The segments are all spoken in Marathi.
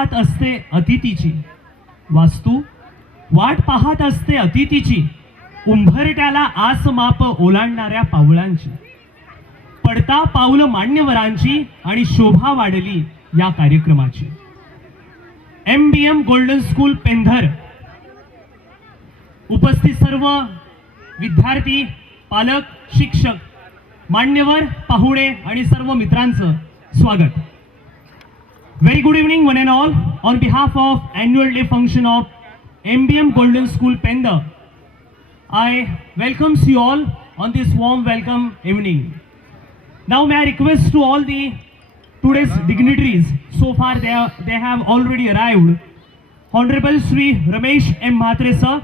पाहत असते अतिथीची, वास्तू वाट पाहत असते अतिथीची, उंबरट्याला आस माप ओलांडणाऱ्या पावलांची, पडता पाऊल मान्यवरांची आणि शोभा वाढली या कार्यक्रमाची. MBM गोल्डन स्कूल पेंधर उपस्थित सर्व विद्यार्थी, पालक, शिक्षक, मान्यवर, पाहुणे आणि सर्व मित्रांचं स्वागत. Very good evening one and all. On behalf of annual day function of MBM Golden School Pendar, I welcomes you all on this warm welcome evening. Now may I request to all the today's dignitaries, so far they have already arrived. Honorable Shri Ramesh M. Mhatre sir,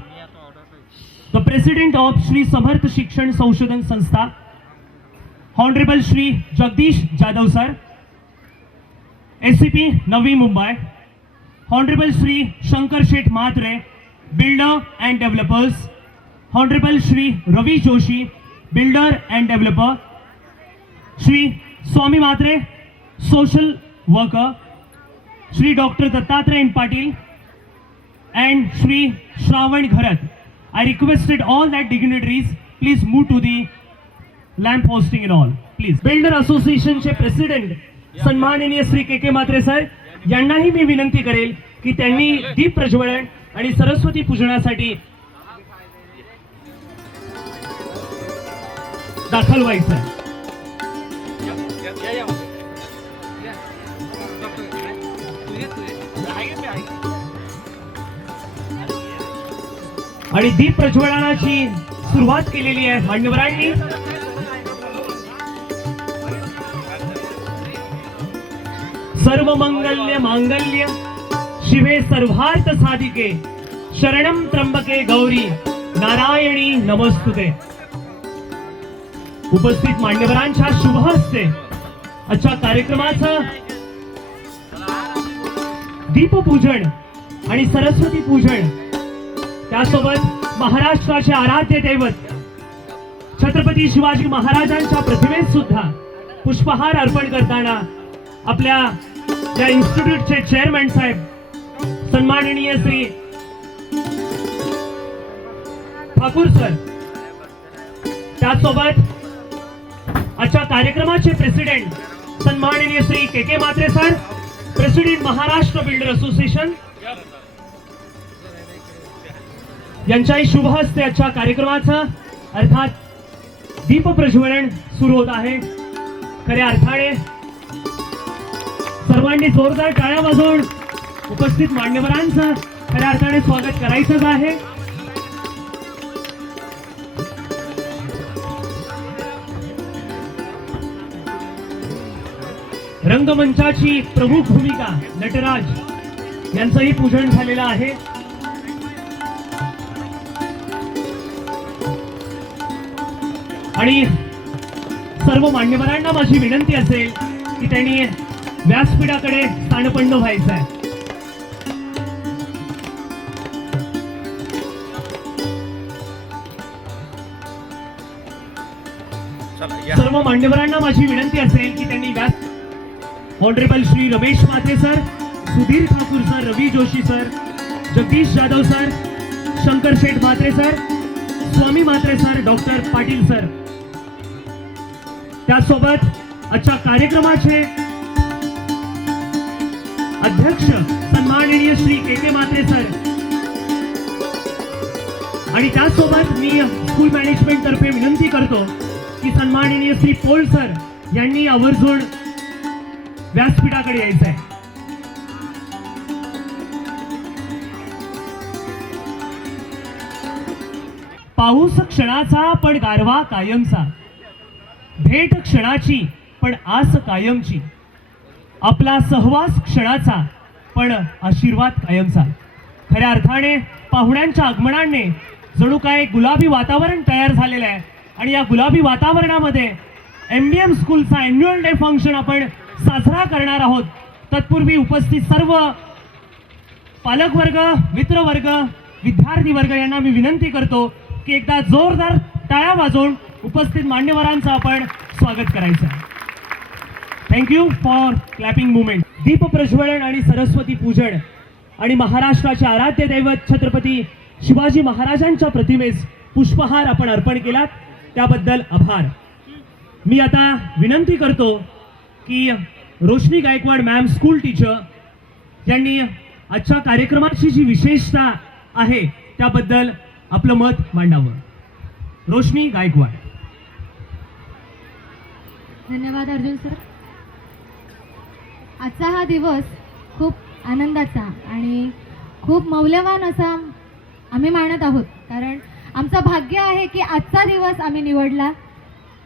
the President of Shri Samarth Shikshan Sanshodhan Sanstha. Honorable Shri Jagdish Jadhav sir, SCP Navi Mumbai. Honorable Shri Shankar Sheth Mhatre, Builder and Developers. Honorable Shri Ravi Joshi, Builder and Developer. Shri Swami Mhatre, Social Worker. Shri Dr. Dattatreyan Patil and Shri Shravan Gharat. I requested all that dignitaries please move to the lamp hosting and all. Please. Builder Association चे President सन्माननीय श्री के म्हात्रे सर यांनाही मी विनंती करेल की त्यांनी दीप प्रज्वलन आणि सरस्वती पूजनासाठी दाखल व्हायचं. आणि दीप प्रज्वलनाची सुरुवात केलेली आहे मान्यवरांनी. सर्व मंगल्य मांगल्य शिवे सर्वार्थ साधिके शरणम त्र्यंबके गौरी नारायणी नमस्तुते. उपस्थित मान्यवरांच्या शुभ हस्ते आजच्या कार्यक्रमाचं दीपपूजन आणि सरस्वती पूजन, त्यासोबत महाराष्ट्राचे आराध्य दैवत छत्रपती शिवाजी महाराजांच्या प्रतिमेस सुद्धा पुष्पहार अर्पण करताना आपल्या या इन्स्टिट्यूटचे चेअरमॅन साहेब सन्माननीय श्री ठाकूर सर, त्यासोबत आजच्या कार्यक्रमाचे प्रेसिडेंट सन्माननीय Shri K Mhatre sir, president Maharashtra builder association, यांच्याही शुभ हस्ते आजच्या कार्यक्रमाचं अर्थात दीप प्रज्वलन सुरू होत आहे. खऱ्या अर्थाने सर्वांनी जोरदार टाळ्या वाजवून उपस्थित मान्यवरांचं खऱ्या अर्थाने स्वागत करायचंच आहे. रंगमंचाची प्रमुख भूमिका नटराज यांचंही पूजन झालेलं आहे. आणि सर्व मान्यवरांना माझी विनंती असेल की त्यांनी व्यासपीठाकडे स्थानपन्न व्हायचं आहे. सर्व मान्यवरांना माझी विनंती असेल की त्यांनी honourable Shri Ramesh Mhatre sir, Sudhir Thakur sir, Ravi Joshi sir, Jagdish Jadhav sir, Shankar Sheth Mhatre sir, Swami Mhatre sir, doctor Patil sir, त्यासोबत आजच्या कार्यक्रमाचे अध्यक्ष सन्माननीय श्री के म्हात्रे सर, आणि त्यासोबत मी स्कूल मॅनेजमेंट तर्फे विनंती करतो की सन्माननीय श्री पोल सर यांनी आवर्जून व्यासपीठाकडे यायचं आहे. पाऊस क्षणाचा पण गारवा कायमचा, भेट क्षणाची पण आस कायमची, आपला सहवास क्षणाचा पण आशीर्वाद कायमचा. खऱ्या अर्थाने पाहुण्यांच्या आगमनाने जणू काय गुलाबी वातावरण तयार झालेलं आहे. आणि या गुलाबी वातावरणामध्ये MBM स्कूलचा अॅन्युअल डे फंक्शन आपण साजरा करणार आहोत. तत्पूर्वी उपस्थित सर्व पालकवर्ग, मित्रवर्ग, विद्यार्थी वर्ग यांना मी विनंती करतो की एकदा जोरदार टाळ्या वाजवून उपस्थित मान्यवरांचं आपण स्वागत करायचं. Thank you for clapping moment. दीप प्रज्वलन आणि सरस्वती पूजन आणि महाराष्ट्राचे आराध्य दैवत छत्रपती शिवाजी महाराजांच्या प्रतिमेस पुष्पहार आपण अर्पण केलात त्याबद्दल आभार. मी आता विनंती करतो की रोशनी गायकवाड मॅम स्कूल टीचर यांनी आजच्या कार्यक्रमाची जी विशेषता आहे त्याबद्दल आपलं मत मांडावं. रोशनी गायकवाड. धन्यवाद अर्जुन सर. आजचा हा दिवस खूप आनंदाचा आणि खूप मौल्यवान असा आम्ही मानत आहोत, कारण आमचं भाग्य आहे की आजचा दिवस आम्ही निवडला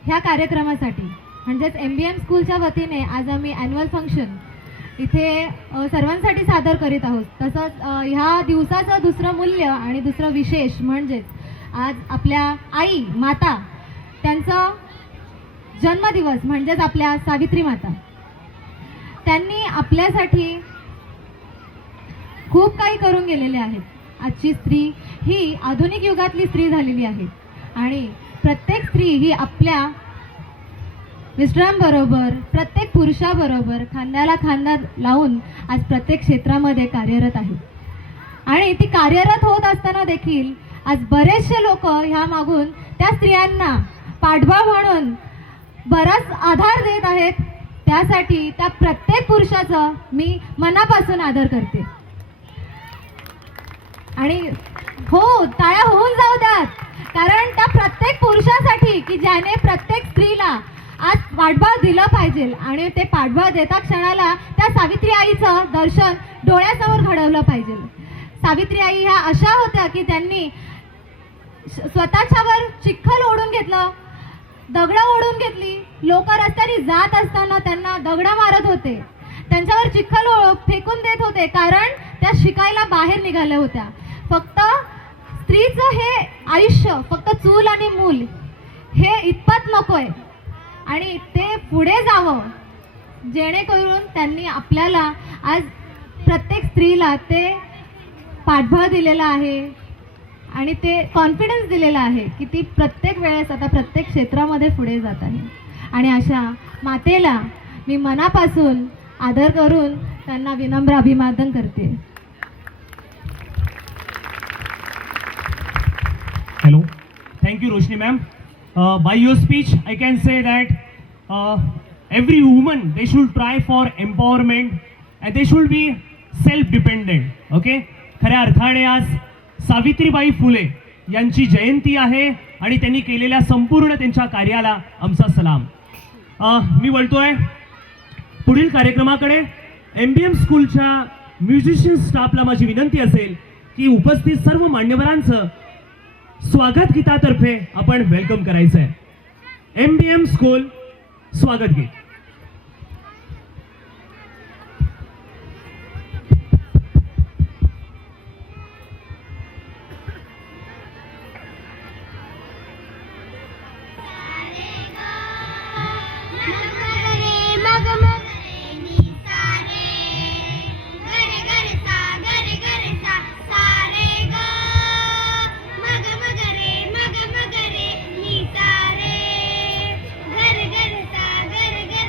ह्या कार्यक्रमासाठी. म्हणजेच MBM स्कूलच्या वतीने आज आम्ही ॲन्युअल फंक्शन इथे सर्वांसाठी सादर करीत आहोत. तसंच ह्या दिवसाचं दुसरं मूल्य आणि दुसरं विशेष म्हणजेच आज आपल्या आई माता त्यांचा जन्मदिवस म्हणजेच आपल्या सावित्री माता. त्यांनी आपल्यासाठी खूप काही करून गेलेले आहेत. आजची स्त्री ही आधुनिक युगातली स्त्री झालेली आहे आणि प्रत्येक स्त्री ही आपल्या मिस्टरांबरोबर प्रत्येक पुरुषाबरोबर खांद्याला खांदा लावून आज प्रत्येक क्षेत्रामध्ये कार्यरत आहे. आणि ती कार्यरत होत असताना देखील आज बरेचसे लोक ह्या मागून त्या स्त्रियांना पाठबळ म्हणून बराच आधार देत आहेत. त्यासाठी त्या प्रत्येक पुरुषाचं मी मनापासून आदर करते. आणि हो, टाळ्या होऊन जाऊ द्यात, कारण त्या प्रत्येक पुरुषासाठी की ज्याने प्रत्येक स्त्रीला आज पाठबळ दिलं पाहिजे आणि ते पाठबळ देता क्षणाला त्या सावित्री आईचं दर्शन डोळ्यासमोर घडवलं पाहिजे. सावित्री आई ह्या अशा होत्या की त्यांनी स्वतःच्यावर चिखल ओढून घेतलं, दगडं ओढून घेतली. लोक रस्त्याने जात असताना त्यांना दगडं मारत होते, त्यांच्यावर चिखल फेकून देत होते, कारण त्या शिकायला बाहेर निघाल्या होत्या. फक्त स्त्रीचं हे आयुष्य फक्त चूल आणि मूल हे इतपत नकोय आणि ते पुढे जावं, जेणेकरून त्यांनी आपल्याला आज प्रत्येक स्त्रीला ते पाठबळ दिलेलं आहे आणि ते कॉन्फिडन्स दिलेला आहे की ती प्रत्येक वेळेस आता प्रत्येक क्षेत्रामध्ये पुढे जात आहे. आणि अशा मातेला मी मनापासून आदर करून त्यांना विनम्र अभिवादन करते. Hello, thank you Roshni ma'am. By your speech I can say that every woman they should try for empowerment and they should be self-dependent. Okay, खऱ्या अर्थाने आज सावित्रीबाई फुले यांची जयंती आहे आणि त्यांनी केलेल्या संपूर्ण त्यांच्या कार्याला आमचा सलाम. मी बोलतोय पुढील कार्यक्रमाकडे. MBM स्कूलच्या म्युझिशियन स्टाफला माझी विनंती असेल की उपस्थित सर्व मान्यवरांचं स्वागत गीतातर्फे आपण वेलकम करायचं आहे. MBM स्कूल स्वागत गीत. घर घर सा घर घर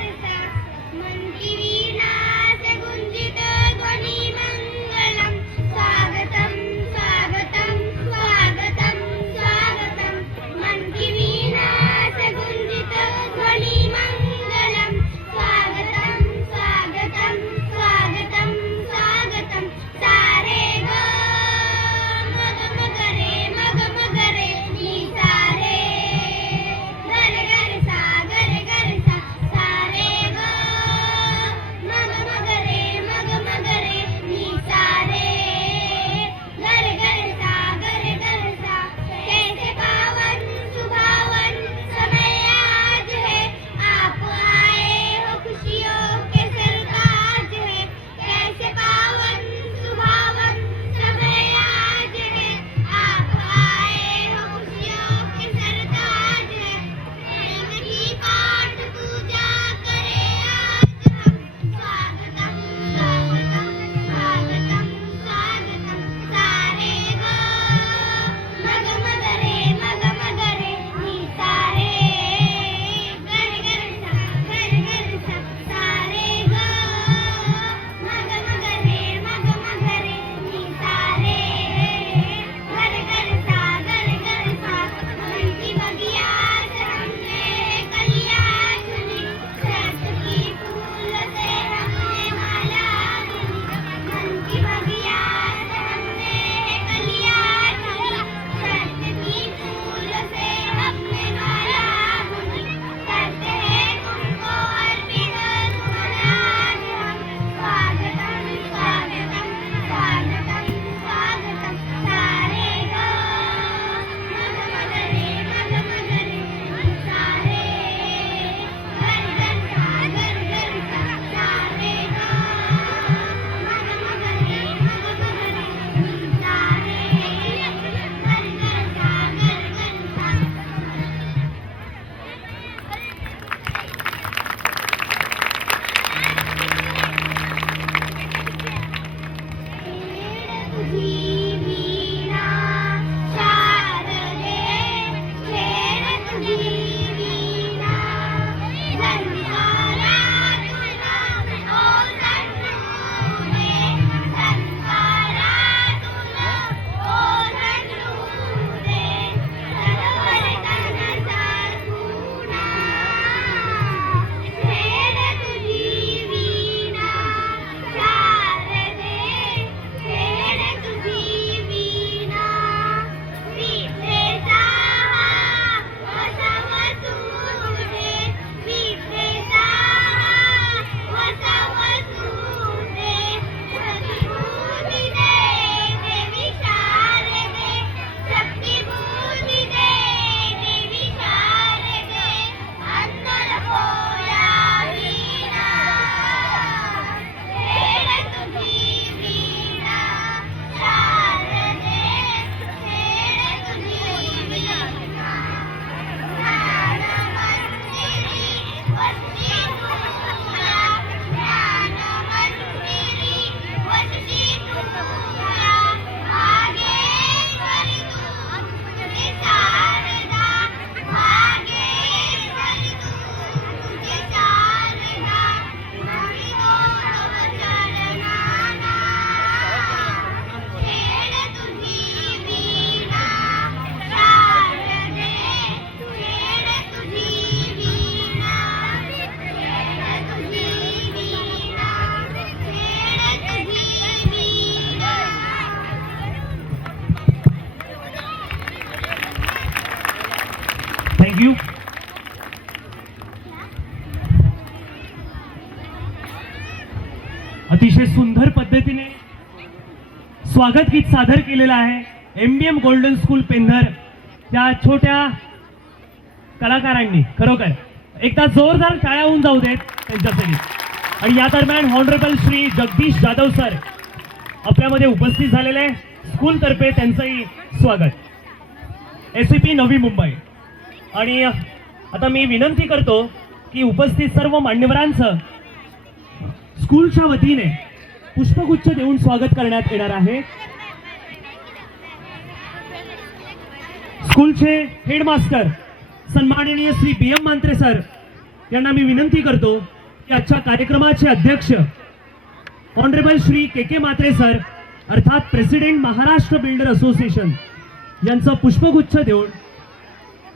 थँक्यू. अतिशय सुंदर पद्धतीने स्वागत गीत सादर केलेलं आहे MBM गोल्डन स्कूल पेंधर त्या छोट्या कलाकारांनी. खरोखर एकदा जोरदार टाळ्या होऊन जाऊ देत त्यांच्यासाठी. आणि या दरम्यान हॉनरेबल श्री जगदीश जाधव सर आपल्यामध्ये उपस्थित झालेले आहे. स्कूलतर्फे त्यांचंही स्वागत. SCP नवी मुंबई. आणि आता मी विनंती करतो की उपस्थित सर्व मान्यवरांचं स्कूलच्या वतीने पुष्पगुच्छ देऊन स्वागत करण्यात येणार आहे. स्कूलचे हेडमास्टर सन्माननीय श्री BM मांत्रे सर यांना मी विनंती करतो की आजच्या कार्यक्रमाचे अध्यक्ष honourable Shri KK Mhatre sir अर्थात प्रेसिडेंट महाराष्ट्र बिल्डर असोसिएशन यांचं पुष्पगुच्छ देऊन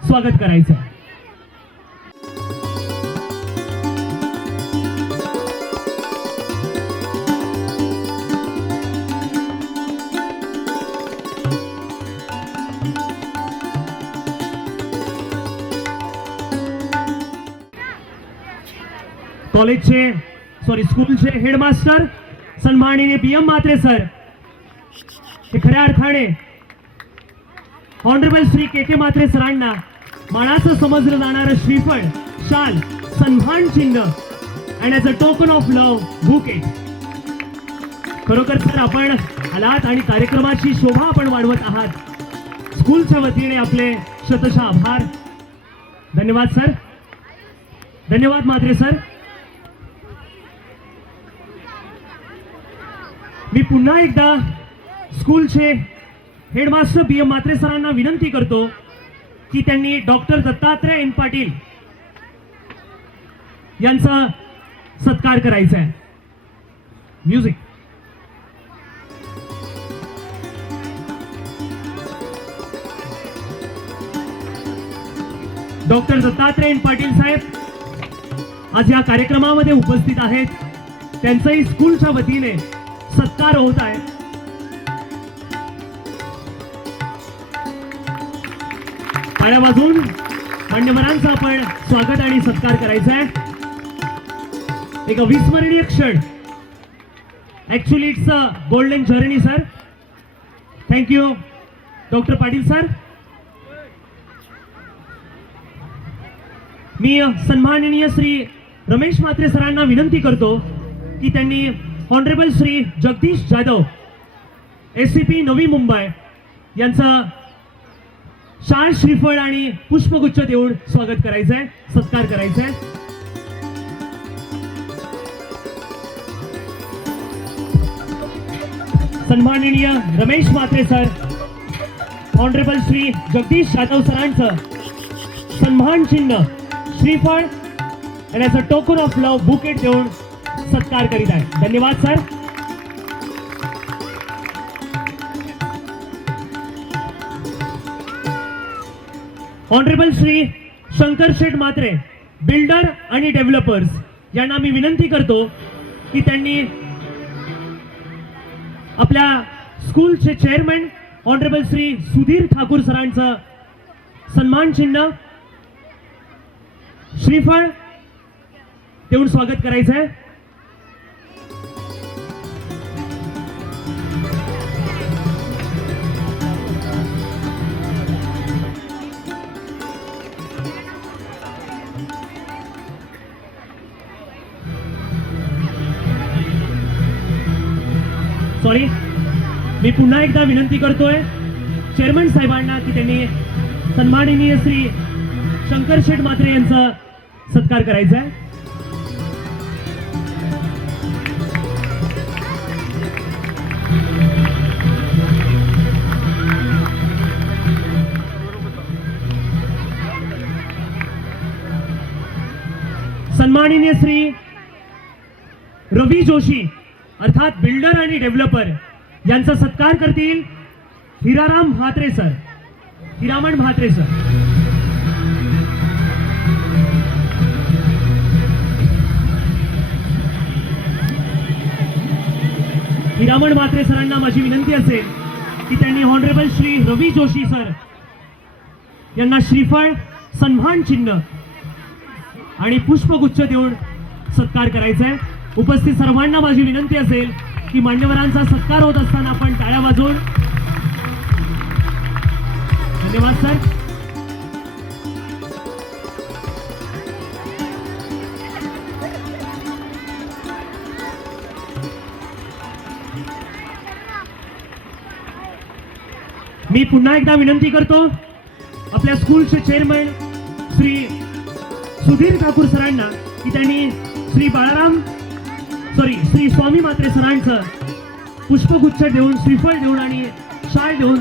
स्वागत करायचं. स्कूलचे हेडमास्टर सन्माननीय BM म्हात्रे सर हे खऱ्या अर्थाने ऑनरेबल श्री KK म्हात्रे सरांना मानाचं समजलं जाणारं श्रीफळ, शाल, सन्मान चिन्ह and as a token of love bouquet. खरोखर सर आपण आलात आणि कार्यक्रमाची शोभा आपण वाढवत आहात. स्कूलच्या वतीने आपले शतशः आभार. धन्यवाद सर. धन्यवाद म्हात्रे सर. मी पुन्हा एकदा स्कूलचे हेडमास्टर BM म्हात्रे सरांना विनंती करतो की त्यांनी डॉक्टर दत्तात्रय N पाटील यांचा सत्कार करायचा आहे. Music. Doctor Dattatray N Patil साहेब आज या कार्यक्रमामध्ये उपस्थित आहेत. त्यांचाही स्कूलच्या वतीने सत्कार होत आहे. टाळ्या वाजवून मान्यवरांचं आपण स्वागत आणि सत्कार करायचा आहे. एक अविस्मरणीय क्षण. Actually it's a golden journey sir. Thank you doctor Patil sir. मी सन्माननीय श्री रमेश म्हात्रे सरांना विनंती करतो की त्यांनी ऑनरेबल श्री जगदीश जाधव SCP नवी मुंबई यांचा शाल, श्रीफळ आणि पुष्पगुच्छ देऊन स्वागत करायचं आहे, सत्कार करायचा आहे. सन्माननीय रमेश म्हात्रे सर ऑनरेबल श्री जगदीश जाधव सरांचं सन्मान चिन्ह, श्रीफळ आणि as a token of love bouquet देऊन सत्कार करीत आहे. धन्यवाद sir. Honourable Shri Shankar Sheth Mhatre builder आणि डेव्हलपर्स यांना मी विनंती करतो की त्यांनी आपल्या स्कूलचे चेअरमन ऑनरेबल श्री सुधीर ठाकूर सरांचं सन्मान चिन्ह, श्रीफळ देऊन स्वागत करायचं आहे. सॉरी, मी पुन्हा एकदा विनंती करतोय चेअरमन साहेबांना की त्यांनी सन्माननीय श्री शंकर शेठ म्हात्रे यांचा सत्कार करायचा आहे. सन्माननीय श्री रवी जोशी अर्थात बिल्डर आणि डेव्हलपर यांचा सत्कार करतील हिराराम म्हात्रे सर, हिरामण म्हात्रे सर. हिरामण म्हात्रे सरांना माझी विनंती असेल की त्यांनी ऑनरेबल श्री रवी जोशी सर यांना श्रीफळ सन्मान चिन्ह आणि पुष्पगुच्छ देऊन सत्कार करायचा आहे. उपस्थित सर्वांना माझी विनंती असेल की मान्यवरांचा सत्कार होत असताना आपण टाळ्या वाजवून. धन्यवाद सर. मी पुन्हा एकदा विनंती करतो आपल्या स्कूलचे चेअरमन श्री सुधीर ठाकूर सरांना की त्यांनी श्री स्वामी म्हात्रे सरांचं पुष्पगुच्छ देऊन, श्रीफळ देऊन आणि शाल देऊन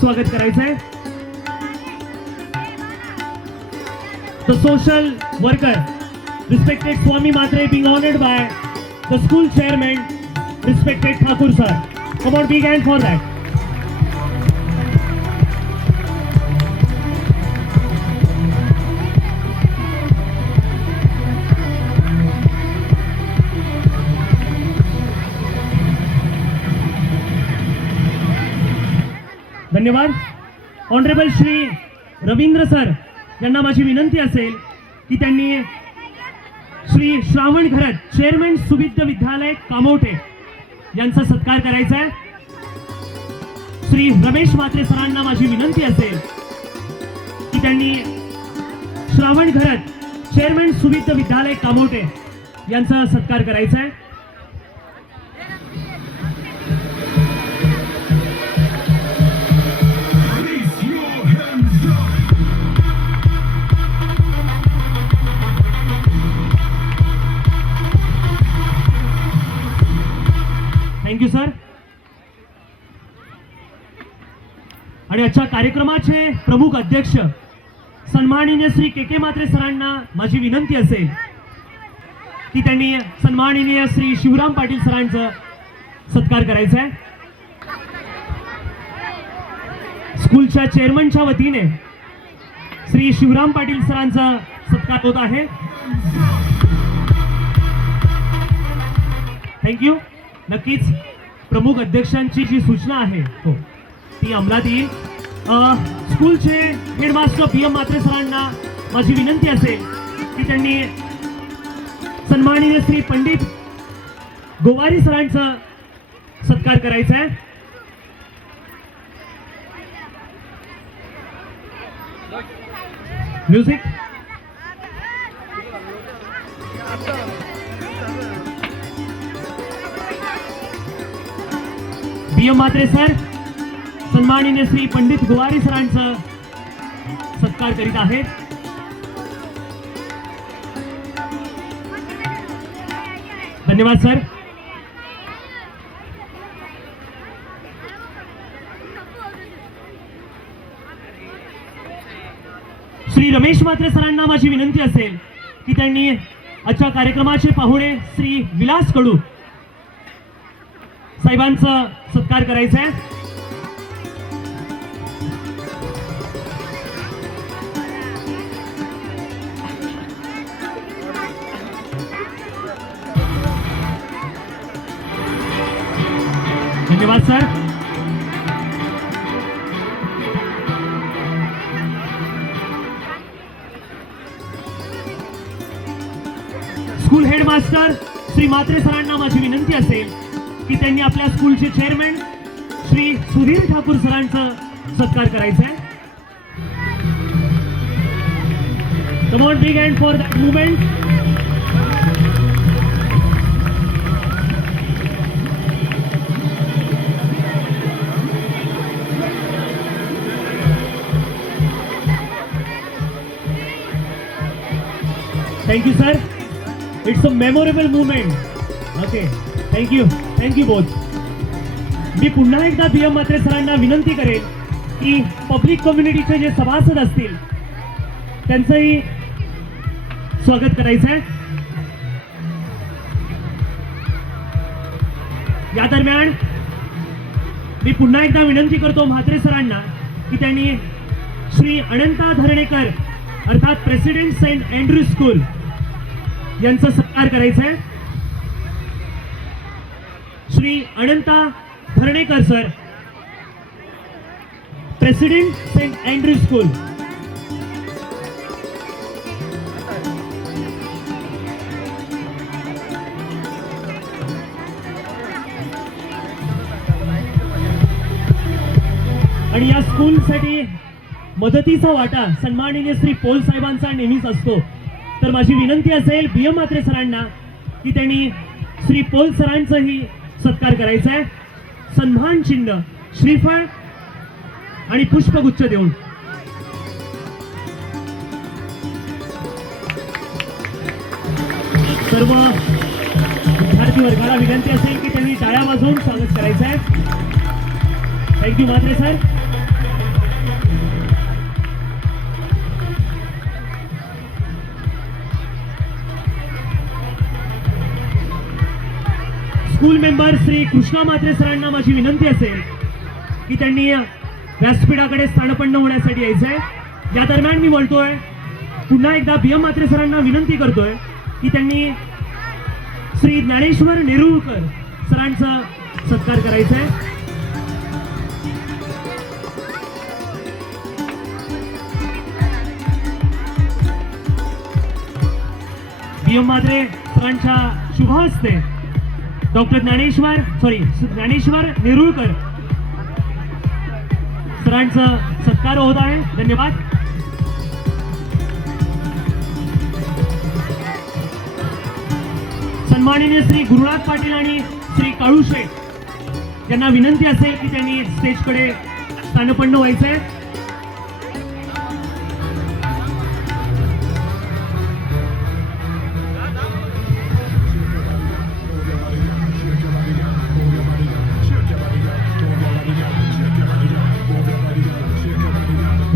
स्वागत करायचं आहे. The social worker respected Swami Mhatre being honored by the school chairman respected Thakur sir. Come on, big hand for that. धन्यवाद. ऑनरेबल श्री रवींद्र सर यांना माझी विनंती असेल की त्यांनी श्री श्रावण घरत चेअरमन सुविद्य विद्यालय कामोठे यांचा सत्कार करायचा आहे. श्री रमेश म्हात्रे सरांना माझी विनंती असेल की त्यांनी श्रावण घरत चेअरमन सुविद्य विद्यालय कामोठे यांचा सत्कार करायचा आहे. Thank you sir. आणि आजच्या कार्यक्रमाचे प्रमुख अध्यक्ष सन्माननीय श्री के म्हात्रे सरांना माझी विनंती असेल की त्यांनी सन्माननीय श्री शिवराम पाटील सरांचा सत्कार करायचा आहे. स्कूलच्या चेअरमनच्या वतीने श्री शिवराम पाटील सरांचा सत्कार होत आहे. थँक्यू. नक्कीच प्रमुख अध्यक्षांची जी सूचना आहे ती अंमलात येईल. स्कूलचे हेडमास्टर PM म्हात्रे सरांना माझी विनंती असेल की त्यांनी सन्माननीय श्री पंडित गोवारी सरांचा सत्कार करायचा आहे. म्युझिक. PM म्हात्रे सर सन्माननीय श्री पंडित गोवारी सरांचा सत्कार करीत आहेत. धन्यवाद सर. श्री रमेश म्हात्रे सरांना माझी विनंती असेल की त्यांनी आजच्या कार्यक्रमाचे पाहुणे श्री विलास कडू साहेबांचा सत्कार करायचा आहे. धन्यवाद sir. School headmaster Shri Mhatre सरांना माझी विनंती असेल की त्यांनी आपल्या स्कूलचे चेअरमन श्री सुधीर ठाकूर सरांचा सत्कार करायचा आहे. Come on, big hand for that moment. Thank you sir. It's a memorable moment. Okay, thank you both. मी पुन्हा एकदा PM म्हात्रे सरांना विनंती करेन की पब्लिक कम्युनिटीचे जे सभासद असतील त्यांचंही स्वागत करायचं आहे. या दरम्यान मी पुन्हा एकदा विनंती करतो म्हात्रे सरांना की त्यांनी श्री अनंता धरणेकर अर्थात प्रेसिडेंट सेंट अँड्रू स्कूल यांचा सत्कार करायचा आहे. Shri Ananta Dharnekar sir, president saint Andrew school. आणि या स्कूलसाठी मदतीचा वाटा सन्माननीय श्री पोल साहेबांचा नेहमीच असतो. तर माझी विनंती असेल बी एम म्हात्रे सरांना की त्यांनी श्री पोल सरांचाही सत्कार करायचा आहे. सन्मान चिन्ह, श्रीफळ आणि पुष्पगुच्छ देऊन. सर्व विद्यार्थी वर्गाला विनंती असेल की त्यांनी टाळ्या वाजवून स्वागत करायचं आहे. Thank you Mhatre sir. School member Shri Krishna Mhatre सरांना माझी विनंती असेल की त्यांनी व्यासपीठाकडे स्थानपन्न होण्यासाठी यायचं आहे. या दरम्यान मी बोलतोय पुन्हा एकदा बी एम म्हात्रे सरांना विनंती करतोय की त्यांनी श्री ज्ञानेश्वर नेरुळकर सरांचा सत्कार करायचा आहे. बी एम म्हात्रे सरांच्या शुभ हस्ते डॉक्टर ज्ञानेश्वर नेरुळकर सरांचा सत्कार होत आहे. धन्यवाद. सन्माननीय श्री गुरुनाथ पाटील आणि श्री काळूशेठ यांना विनंती असेल की त्यांनी स्टेजकडे स्थानपन्न व्हायचं आहे.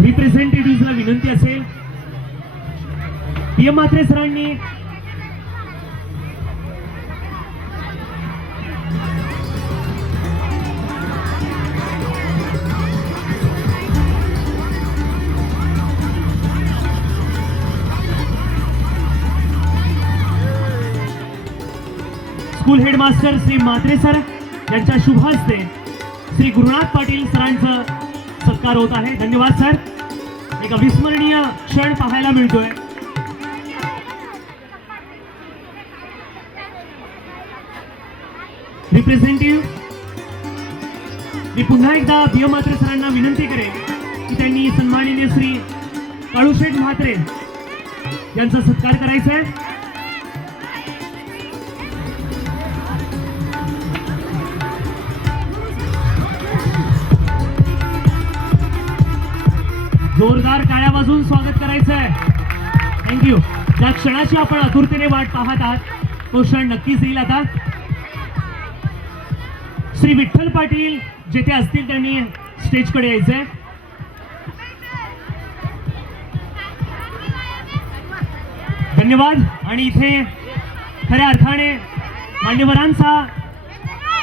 रिप्रेझेंटेटिव्हला विनंती असेल पी एम म्हात्रे सरांनी school headmaster Shri Mhatre sir यांच्या शुभ हस्ते श्री गुरुनाथ पाटील सरांचा सत्कार होत आहे. धन्यवाद सर. एक अविस्मरणीय क्षण पाहायला मिळतोय. रिप्रेझेंटेटिव्ह मी पुन्हा एकदा बी एम म्हात्रे सरांना विनंती करेन की त्यांनी सन्माननीय श्री काळूशेठ म्हात्रे यांचा सत्कार करायचा आहे. जोरदार टाळ्या वाजवून स्वागत करायचं आहे. थँक्यू. ज्या क्षणाची आपण आतुरतेने वाट पाहत आहात तो क्षण नक्कीच येईल आता. श्री विठ्ठल पाटील जेथे असतील त्यांनी स्टेजकडे यायचंय. धन्यवाद. आणि इथे खऱ्या अर्थाने मान्यवरांचा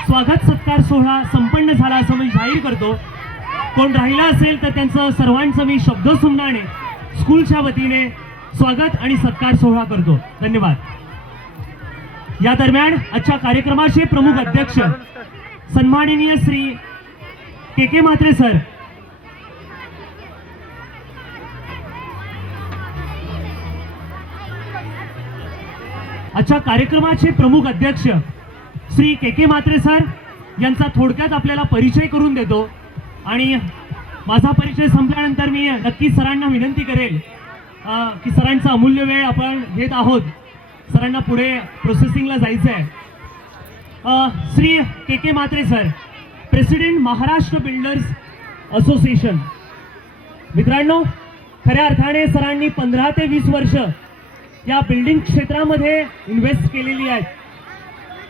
स्वागत सत्कार सोहळा संपन्न झाला असं मी जाहीर करतो. कोण राहिला असेल तर त्यांचं सर्वांचं मी शब्द सुमनाने स्कूलच्या वतीने स्वागत आणि सत्कार सोहळा करतो. धन्यवाद. या दरम्यान आजच्या कार्यक्रमाचे प्रमुख अध्यक्ष सन्माननीय श्री के म्हात्रे सर आजच्या कार्यक्रमाचे प्रमुख अध्यक्ष श्री के म्हात्रे सर यांचा थोडक्यात आपल्याला परिचय करून देतो. आणि माझा परिचय संपल्यानंतर मी नक्कीच सरांना विनंती करेल की सरांचा अमूल्य वेळ आपण घेत आहोत. सरांना पुढे प्रोसेसिंगला जायचं आहे. Shri K Mhatre sir, president Maharashtra builders association. मित्रांनो, खऱ्या अर्थाने सरांनी 15 ते 20 वर्ष या बिल्डिंग क्षेत्रामध्ये इन्व्हेस्ट केलेली आहेत.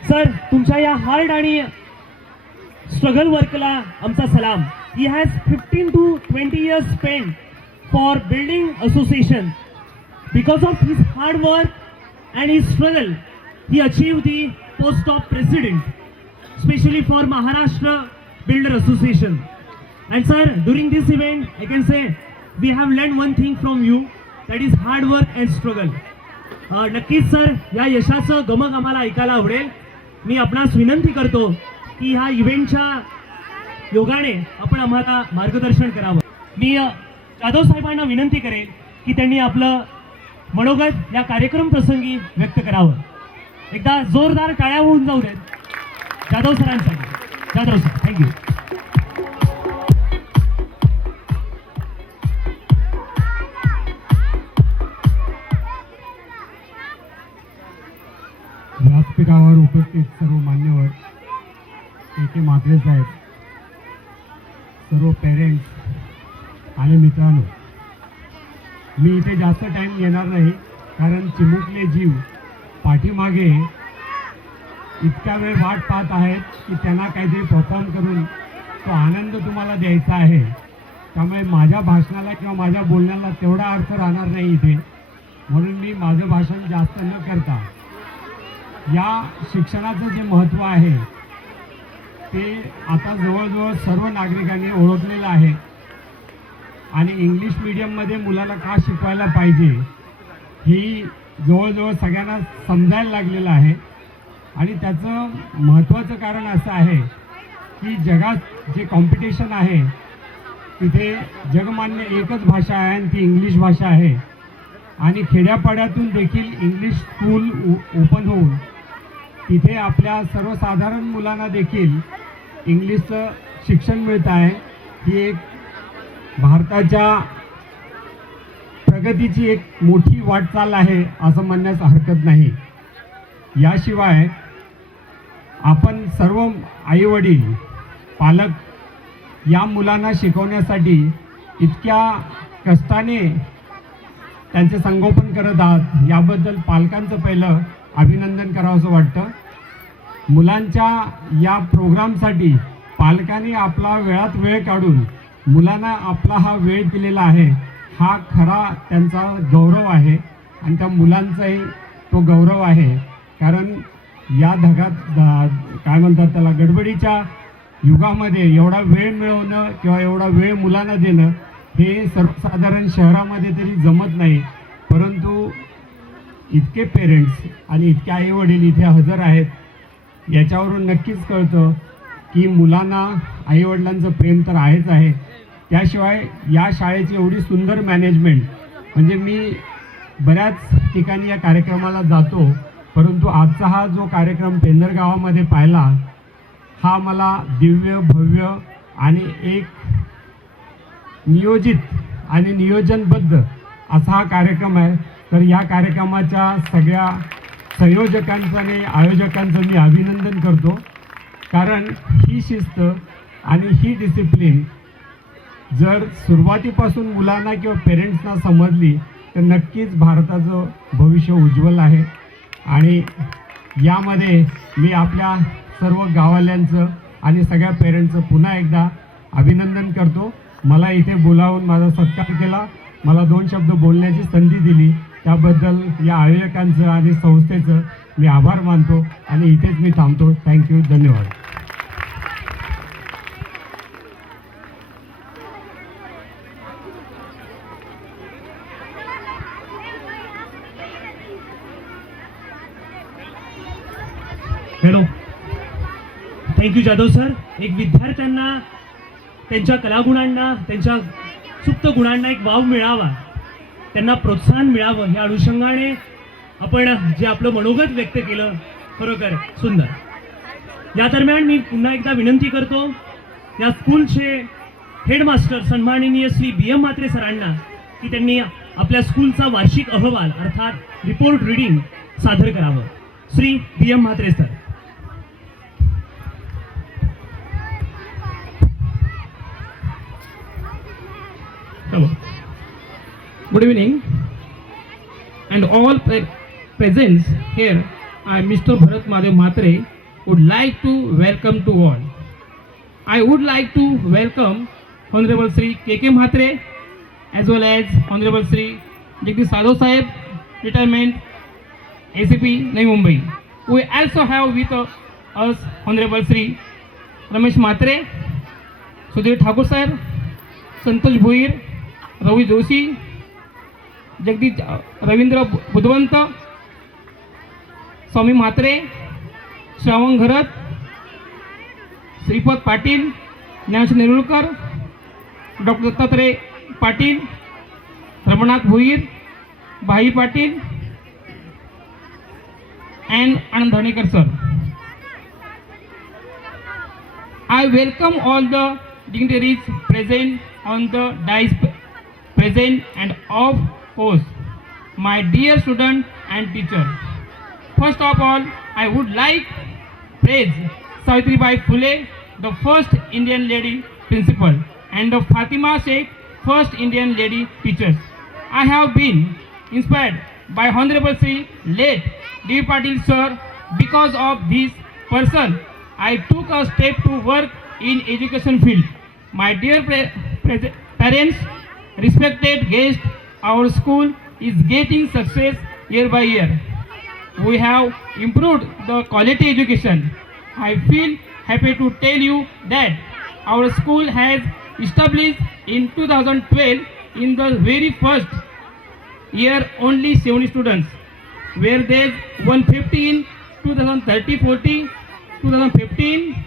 सर, तुमच्या या हार्ड आणि स्ट्रगल वर्कला आमचा सलाम. He has 15 to 20 years spent for building association. Because of his hard work and his struggle, he achieved the post of president, especially for Maharashtra Builder Association. And sir, during this event, I can say we have learned one thing from you, that is hard work and struggle. नक्कीच सर, या यशाचं गमक आम्हाला ऐकायला आवडेल. मी आपणास विनंती करतो की ह्या इव्हेंटच्या योगाने आपण आम्हाला मार्गदर्शन करावं. मी जाधव साहेबांना विनंती करेन की त्यांनी आपलं मनोगत या कार्यक्रम प्रसंगी व्यक्त करावं. एकदा जोरदार टाळ्या होऊन जाऊ देत जाधव सरांसाठी. Jadhav sir, thank you. सर्व मान्यवर, के म्हात्रे साहेब, सर्व पेरेंट्स आणि मित्रांनो, मी इथे जास्त टाईम घेणार नाही कारण चिमुकले जीव पाठीमागे इतका वेळ वाट पाहत आहेत की त्यांना काहीतरी परफॉर्म करून तो आनंद तुम्हाला द्यायचा आहे. त्यामुळे माझ्या भाषणाला किंवा माझ्या बोलण्याला तेवढा अर्थ राहणार नाही इथे, म्हणून मी माझं भाषण जास्त न करता या शिक्षणाचं जे महत्त्व आहे ते आता जवळजवळ सर्व नागरिकांनी ओळखलेलं आहे आणि इंग्लिश मीडियममध्ये मुलाला का शिकवायला पाहिजे ही जवळजवळ सगळ्यांना समजायला लागलेलं आहे. आणि त्याचं महत्त्वाचं कारण असं आहे की जगात जे कॉम्पिटिशन आहे तिथे जगमान्य एकच भाषा आहे आणि ती इंग्लिश भाषा आहे. आणि खेड्यापाड्यातून देखील इंग्लिश स्कूल ओपन होऊन तिथे आपल्या सर्वसाधारण मुलांना देखील इंग्लिशचं शिक्षण मिळत आहे. ही एक भारताच्या प्रगतीची एक मोठी वाटचाल आहे असं म्हणण्यास हरकत नाही. याशिवाय आपण सर्व आईवडील पालक या मुलांना शिकवण्यासाठी इतक्या कष्टाने त्यांचे संगोपन करत आहात, याबद्दल पालकांचं पहिलं अभिनंदन करावंसं वाटतं. मुलांच्या या प्रोग्रामसाठी पालकांनी आपला वेळात वेळ काढून मुलांना आपला हा वेळ दिलेला आहे, हा खरा त्यांचा गौरव आहे आणि त्या मुलांचाही तो गौरव आहे. कारण या काय म्हणतात त्याला गडबडीच्या युगामध्ये एवढा वेळ मिळवणं किंवा एवढा वेळ मुलांना देणं हे सर्वसाधारण शहरामध्ये तरी जमत नाही. परंतु इतके पेरेंट्स आणि इतके आईवडील इथे हजर आहेत याच्यावरून नक्कीच कळतं की मुलांना आईवडिलांचं प्रेम तर आहेच आहे. त्याशिवाय या शाळेची एवढी सुंदर मॅनेजमेंट, म्हणजे मी बऱ्याच ठिकाणी या कार्यक्रमाला जातो परंतु आजचा हा जो कार्यक्रम पेंदर गावामध्ये पाहिला हा मला दिव्य भव्य आणि एक नियोजित आणि नियोजनबद्ध असा हा कार्यक्रम आहे. तर या कार्यक्रमाच्या सगळ्या संयोजकांचं आणि आयोजकांचं मी अभिनंदन करतो. कारण ही शिस्त आणि ही डिसिप्लिन जर सुरुवातीपासून मुलांना किंवा पेरेंट्सना समजली तर नक्कीच भारताचं भविष्य उज्ज्वल आहे. आणि यामध्ये मी आपल्या सर्व गाववाल्यांचं आणि सगळ्या पेरेंट्सचं पुन्हा एकदा अभिनंदन करतो. मला इथे बोलावून माझा सत्कार केला, मला 2 शब्द बोलण्याची संधी दिली त्याबद्दल या आयोजकांचं आणि संस्थेचं मी आभार मानतो आणि इथेच मी थांबतो. थँक्यू, धन्यवाद. Hello, thank you Jadhav sir. एक विद्यार्थ्यांना त्यांच्या कलागुणांना, त्यांच्या सुप्त गुणांना एक वाव मिळावा, त्यांना प्रोत्साहन मिळावं या अनुषंगाने आपण जे आपलं मनोगत व्यक्त केलं, खरोखर सुंदर. या दरम्यान मी पुन्हा एकदा विनंती करतो या स्कूलचे हेडमास्टर सन्माननीय श्री BM म्हात्रे सरांना की त्यांनी आपल्या स्कूलचा वार्षिक अहवाल अर्थात रिपोर्ट रीडिंग सादर करावं. Shri BM Mhatre sir. Good evening, and all presents here. I, Mr. Bharat Mahadev Mhatre, would like to welcome to all. I would like to welcome Honorable Sri K.K. Mhatre as well as Honorable Sri Jagdish Sadhav Sahib, retirement ACP Navi Mumbai. We also have with us Honorable Sri Ramesh Mhatre, Sudhir Thakur Sir, Santosh Bhuir, Ravi Joshi, Jagdish Ravindra Budhwant, Swami Mhatre, Shravan Gharat, Shripad Patil, Gyanesh नेरुळकर, doctor Dattatray Patil, Ramnath Bhoir, भाई Patil and Anand Dhanekar sir. I welcome all the dignitaries present on the dais present and of course my dear student and teacher. First of all, I would like praise Savitribai Phule, the first Indian lady principal, and Fatima Sheikh, first Indian lady teachers. I have been inspired by Honorable Sri late D. Patil sir. Because of this person, I took a step to work in education field. My dear parents, respected guests, our school is getting success year by year. We have improved the quality education. I feel happy to tell you that our school has established in 2012. In the very first year, only 70 students, where there's 150 in 2013-14, 2015,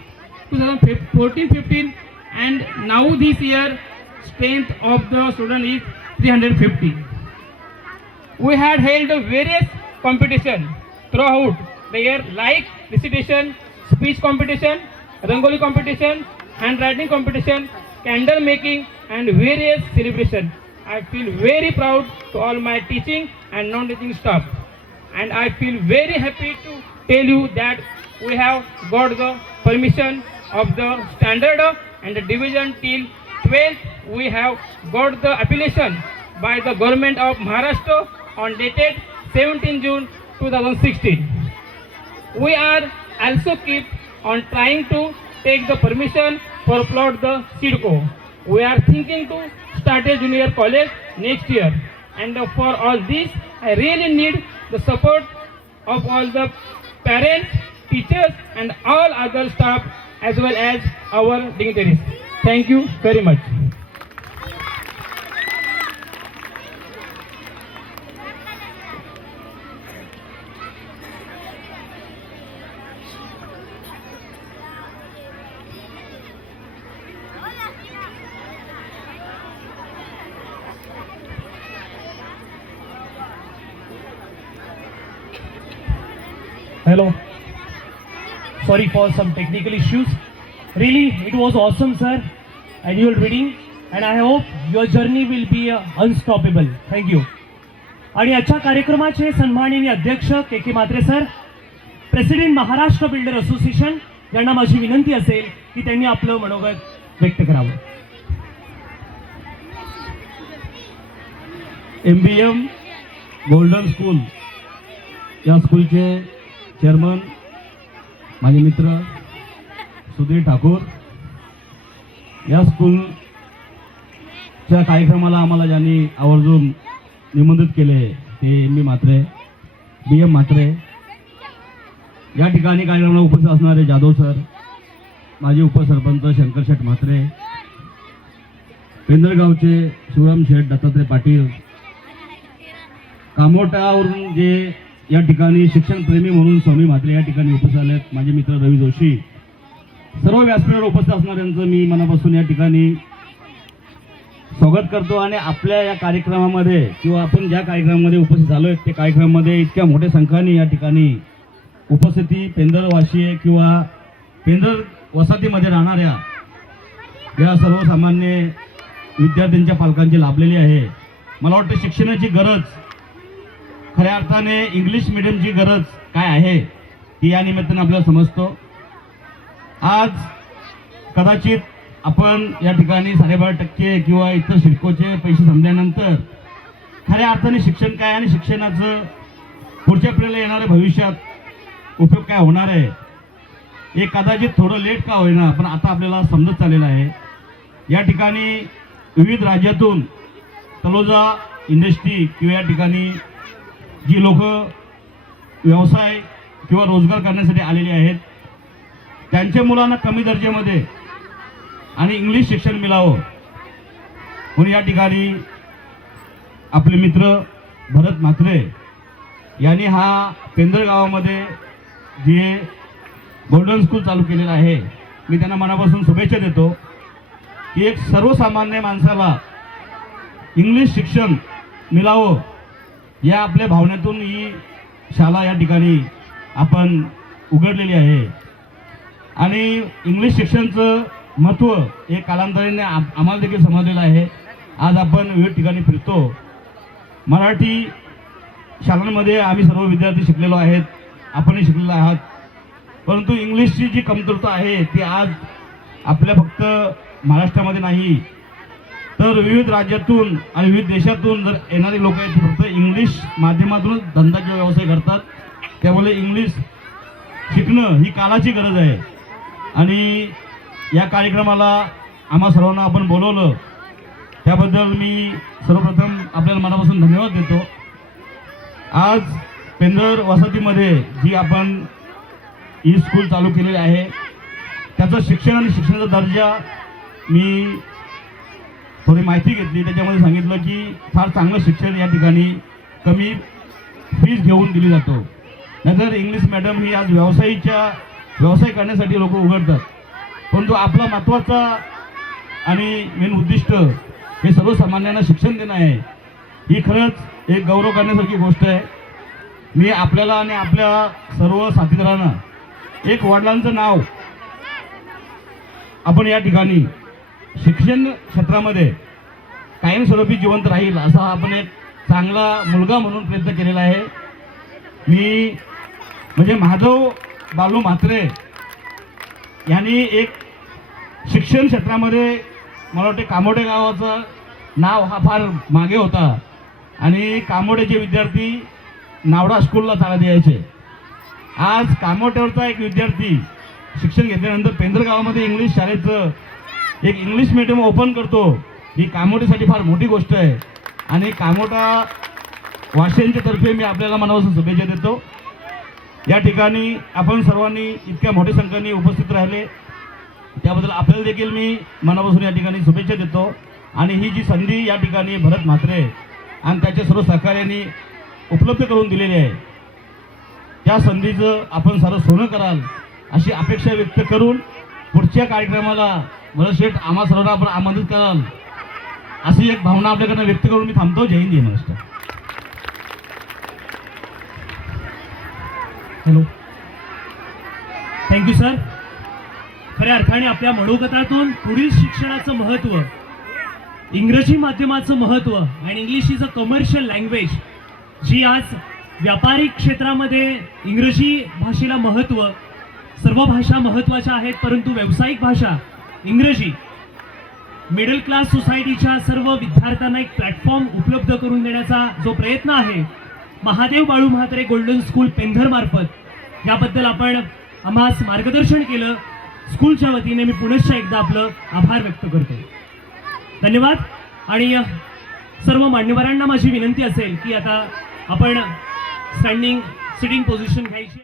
2014-15, and now this year strength of the student is 350. We had held various competition throughout the year like recitation, speech competition, rangoli competition, handwriting competition, candle making, and various celebration. I feel very proud to all my teaching and non-teaching staff, and I feel very happy to tell you that we have got the permission of the standard and the division till 12th. We have got the appellation by the government of Maharashtra on dated 17 June 2016. We are also keep on trying to take the permission for plot the SIDCO. We are thinking to start a junior college next year, and for all this I really need the support of all the parents, teachers, and all other staff as well as our dignitaries. Thank you very much. Hello. Sorry for some technical issues. Really, it was awesome, sir. Annual reading, and I hope your journey will be unstoppable. Thank you. आणि आजच्या कार्यक्रमाचे सन्माननीय अध्यक्ष K Mhatre sir, president Maharashtra builder association यांना माझी विनंती असेल की त्यांनी आपलं मनोगत व्यक्त करावं. MBM गोल्डन स्कूल या स्कूलचे चेअरमन माझे मित्र सुधीर ठाकूर, या स्कूलच्या कार्यक्रमाला आम्हाला ज्यांनी आवर्जून निमंत्रित केले ते MB म्हात्रे, BM म्हात्रे, या ठिकाणी कार्यक्रमाला उपस्थित असणारे जाधव सर, माजी उपसरपंच शंकर शेठ म्हात्रे, पेंदरगावचे शिवराम शेठ दत्तात्रय पाटील, कामोटावरून जे या ठिकाणी शिक्षणप्रेमी म्हणून स्वामी म्हात्रे या ठिकाणी उपस्थित आहेत, माझे मित्र रवी जोशी, सर्व व्यासपीठावर उपस्थित असणाऱ्यांचं मी मनापासून या ठिकाणी स्वागत करतो. आणि आपल्या या कार्यक्रमामध्ये किंवा आपण ज्या कार्यक्रमामध्ये उपस्थित झालो आहे त्या कार्यक्रमामध्ये इतक्या मोठ्या संख्येने या ठिकाणी उपस्थिती पेंदरवासीय किंवा पेंदर वसाहतीमध्ये राहणाऱ्या या सर्वसामान्य विद्यार्थ्यांच्या पालकांची लाभलेली आहे. मला वाटतं शिक्षणाची गरज, खऱ्या अर्थाने इंग्लिश मिडियमची गरज काय आहे ती या निमित्तानं आपल्याला समजतो. आज कदाचित आपण या ठिकाणी 12.5% किंवा इतर सिडकोचे पैसे संपल्यानंतर खऱ्या अर्थाने शिक्षण काय आणि शिक्षणाचं पुढच्या पिढीला येणाऱ्या भविष्यात उपयोग काय होणार आहे हे कदाचित थोडं लेट का होईना पण आता आपल्याला समजत चाललेलं आहे. या ठिकाणी विविध राज्यातून तलोजा इंडस्ट्री किंवा या ठिकाणी जी लोक व्यवसाय किंवा रोजगार करण्यासाठी आलेली आहेत त्यांच्या मुलांना कमी दर्जामध्ये आणि इंग्लिश शिक्षण मिळावं म्हणून या ठिकाणी आपले मित्र भरत म्हात्रे यांनी हा पेंदर गावामध्ये जे गोल्डन स्कूल चालू केलेलं आहे. मी त्यांना मनापासून शुभेच्छा देतो की एक सर्वसामान्य माणसाला इंग्लिश शिक्षण मिळावं या आपल्या भावनेतून ही शाळा या ठिकाणी आपण उघडलेली आहे. आणि इंग्लिश शिक्षणाचं महत्त्व हे कालांतराने आम्हाला देखील समजलेलं आहे. आज आपण विविध ठिकाणी फिरतो. मराठी शाळांमध्ये आम्ही सर्व विद्यार्थी शिकलेलो आहेत, आपणही शिकलेलो आहात, परंतु इंग्लिशची जी कमतरता आहे ती आज आपल्या फक्त महाराष्ट्रामध्ये नाही तर विविध राज्यातून आणि विविध देशातून जर येणारी लोक आहेत ती फक्त इंग्लिश माध्यमातूनच धंदा किंवा व्यवसाय करतात. त्यामुळे इंग्लिश शिकणं ही काळाची गरज आहे. आणि या कार्यक्रमाला आम्हा सर्वांना आपण बोलवलं त्याबद्दल मी सर्वप्रथम आपल्याला मनापासून धन्यवाद देतो. आज पेंदर वसाहतीमध्ये जी आपण ई स्कूल चालू केलेली आहे त्याचं शिक्षण आणि शिक्षणाचा दर्जा मी थोडी माहिती घेतली. त्याच्यामध्ये सांगितलं की फार चांगलं शिक्षण या ठिकाणी कमी फीज घेऊन दिली जातो. नाहीतर इंग्लिश मॅडम ही आज व्यवसाय करण्यासाठी लोक उघडतात. परंतु आपला महत्त्वाचा आणि मेन उद्दिष्ट हे सर्वसामान्यांना शिक्षण देणं आहे. ही खरंच एक गौरव करण्यासारखी गोष्ट आहे. मी आपल्याला आणि आपल्या सर्व साथीदारांना एक वडिलांचं नाव आपण या ठिकाणी शिक्षण क्षेत्रामध्ये कायमस्वरूपी जिवंत राहील असा आपण एक चांगला मुलगा म्हणून प्रयत्न केलेला आहे. मी म्हणजे माधव बालू म्हात्रे यांनी एक शिक्षण क्षेत्रामध्ये मला वाटते कामोडे गावाचं नाव हा फार मागे होता आणि कामोडेचे विद्यार्थी नावडा स्कूलला चालत यायचे. आज कामोट्यावरचा एक विद्यार्थी शिक्षण घेतल्यानंतर पेंदर गावामध्ये इंग्लिश शाळेचं एक इंग्लिश मीडियम ओपन करतो ही कामोठीसाठी फार मोठी गोष्ट आहे. आणि कामोठा वाशियांच्या तर्फे मी आपल्याला मनापासून शुभेच्छा देतो. या ठिकाणी आपण सर्वांनी इतक्या मोठ्या संख्येने उपस्थित राहिले त्याबद्दल आपल्याला देखील मी मनापासून या ठिकाणी शुभेच्छा देतो. आणि ही जी संधी या ठिकाणी भरत म्हात्रे आणि त्याच्या सर्व सहकार्यांनी उपलब्ध करून दिलेली आहे त्या संधीचं आपण सर्व सोनं कराल अशी अपेक्षा व्यक्त करून पुढच्या कार्यक्रमाला भरत शेठ आम्हा सर्वांना आपण आमंत्रित कराल अशी एक भावना आपल्याकडनं व्यक्त करून मी थांबतो. जय हिंद जय महाराष्ट्र. Hello, thank you sir. खऱ्या अर्थाने आपल्या मनोगतातून पुढील शिक्षणाचं महत्त्व, इंग्रजी माध्यमाचं महत्त्व आणि English is a commercial language जी आज व्यापारिक क्षेत्रामध्ये इंग्रजी भाषेला महत्त्व, सर्व भाषा महत्त्वाच्या आहेत परंतु व्यावसायिक भाषा इंग्रजी मिडल क्लास सोसायटीच्या सर्व विद्यार्थ्यांना एक प्लॅटफॉर्म उपलब्ध करून देण्याचा जो प्रयत्न आहे महादेव बाळू म्हात्रे गोल्डन स्कूल पेंधर मार्फत याबद्दल आपण आम्हास मार्गदर्शन केलं. स्कूलच्या वतीने मी पुनश्च एकदा आपलं आभार व्यक्त करतो. धन्यवाद. आणि सर्व मान्यवरांना माझी विनंती असेल की आता आपण सिटिंग पोझिशन घ्यायची.